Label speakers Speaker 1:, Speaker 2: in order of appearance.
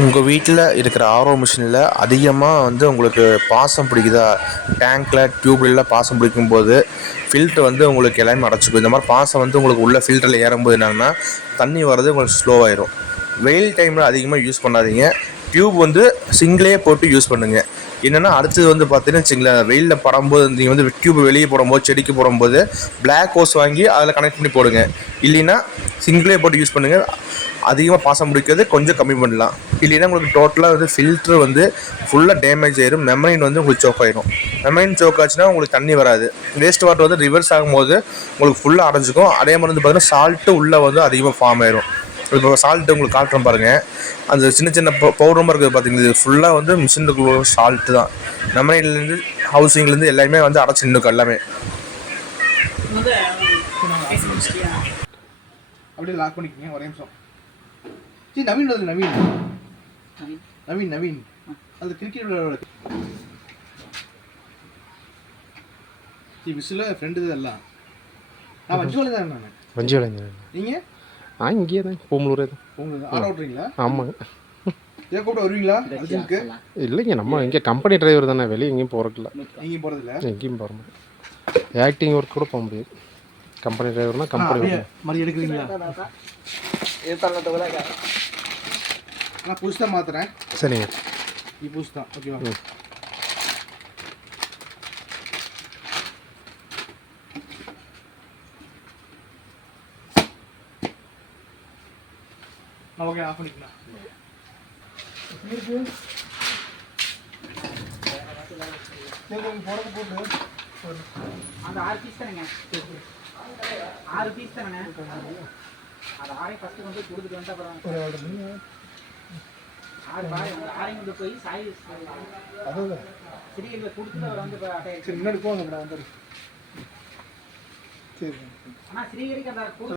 Speaker 1: உங்கள் வீட்டில் இருக்கிற ஆர்ஓ மிஷினில் அதிகமாக வந்து உங்களுக்கு பாசம் பிடிக்குதா? டேங்க்கில் டியூப்லெலாம் பாசம் பிடிக்கும்போது ஃபில்ட்ரு வந்து உங்களுக்கு எல்லாமே அடைச்சிக்கும். இந்த மாதிரி பாசம் வந்து உங்களுக்கு உள்ள ஃபில்டரில் ஏறும்போது என்னென்னா தண்ணி வர்றது உங்களுக்கு ஸ்லோவாயிடும் வெயில் டைமில் அதிகமாக யூஸ் பண்ணாதீங்க. டியூப் வந்து சிங்கிளே போட்டு யூஸ் பண்ணுங்கள் என்னென்னா அடுத்தது வந்து பார்த்தீங்கன்னா வச்சுங்களேன் வெயிலில் படும்போது நீங்கள் வந்து டியூப் வெளியே போடும்போது செடிக்கு போடும்போது பிளாக் ஹோஸ் வாங்கி அதில் கனெக்ட் பண்ணி போடுங்க. இல்லைன்னா சிங்கிளே போட்டு யூஸ் பண்ணுங்கள் அதிகமாக பாசம் பிடிக்கிறது கொஞ்சம் கம்மி பண்ணலாம். இல்லைன்னா உங்களுக்கு டோட்டலாக வந்து ஃபில்ட்ரு வந்து ஃபுல்லாக டேமேஜ் ஆயிடும் மெமரின் வந்து உங்களுக்கு சோக் ஆயிடும் மெமரின் சோக் ஆச்சுன்னா உங்களுக்கு தண்ணி வராது. வேஸ்ட் வாட்டர் வந்து ரிவர்ஸ் ஆகும்போது உங்களுக்கு ஃபுல்லாக அடைஞ்சிக்கும். அதே மாதிரி வந்து பார்த்தீங்கன்னா சால்ட்டு உள்ளே வந்து அதிகமாக ஃபார்ம் ஆயிடும் இப்போ சால்ட்டு உங்களுக்கு காட்டுறேன் பாருங்கள் அந்த சின்ன சின்ன பவுடரமாக இருக்குது பார்த்தீங்கன்னா இது ஃபுல்லாக வந்து மிஷினுக்குள்ள சால்ட்டு தான். மெமரிலேருந்து ஹவுசிங்லேருந்து எல்லாமே வந்து அடைச்சி நின்றுக்கும் எல்லாமே.
Speaker 2: அப்படியே லாக் பண்ணிக்கோங்க ஒரே நிமிஷம். சரி நவீன் அதில் நவீன். நவீன். நவீன் அது கிரிக்கெட் விளையாட சரி விசில் ஃப்ரெண்டு இதெல்லாம் நான் வச்சுக்கோல தான் நான்?
Speaker 3: வஞ்சி விளையாண்டு
Speaker 2: நீங்கள்
Speaker 3: ஆ இங்கேயே தான் பூமலூரே தான்.
Speaker 2: உங்களுக்கு ஆட ஓட்டுறீங்களா?
Speaker 3: ஆமாங்க.
Speaker 2: ஏன் கூப்பிட வருவீங்களா அர்ஜுனுக்கு?
Speaker 3: இல்லைங்க நம்ம இங்கே கம்பெனி டிரைவர் தானே வெளியே எங்கேயும் போகிறதில்ல
Speaker 2: நீங்கள் போகிறதில்ல
Speaker 3: எங்கேயும் போகிற முடியும் ஆக்டிங் ஒர்க் கூட போக முடியாது. கம்பெனி டிரைவர்னா கம்பெனி
Speaker 2: மாதிரி எடுக்கிறீங்களா? நான் புதுசு தான் மாற்றுறேன்
Speaker 3: சரிங்க
Speaker 2: புதுசு தான் ஓகேவா ஓகே ஆஃப் பண்ணிக்கலாம்
Speaker 4: அந்த ஆறு பீஸ் தானேங்க ஆறு பீஸ் தானே அது ஆறையும் ஃபஸ்ட்டு கொண்டு போய் கொடுத்துட்டு அப்புறம் ஆறு பாய் அந்த ஆறையும் கொண்டு போய் சாய் சிறியில் கொடுத்துட்டு அவர் வந்து
Speaker 2: முன்னாடி போங்க மேடம் சரி.
Speaker 4: ஆனால் அந்த கொடு-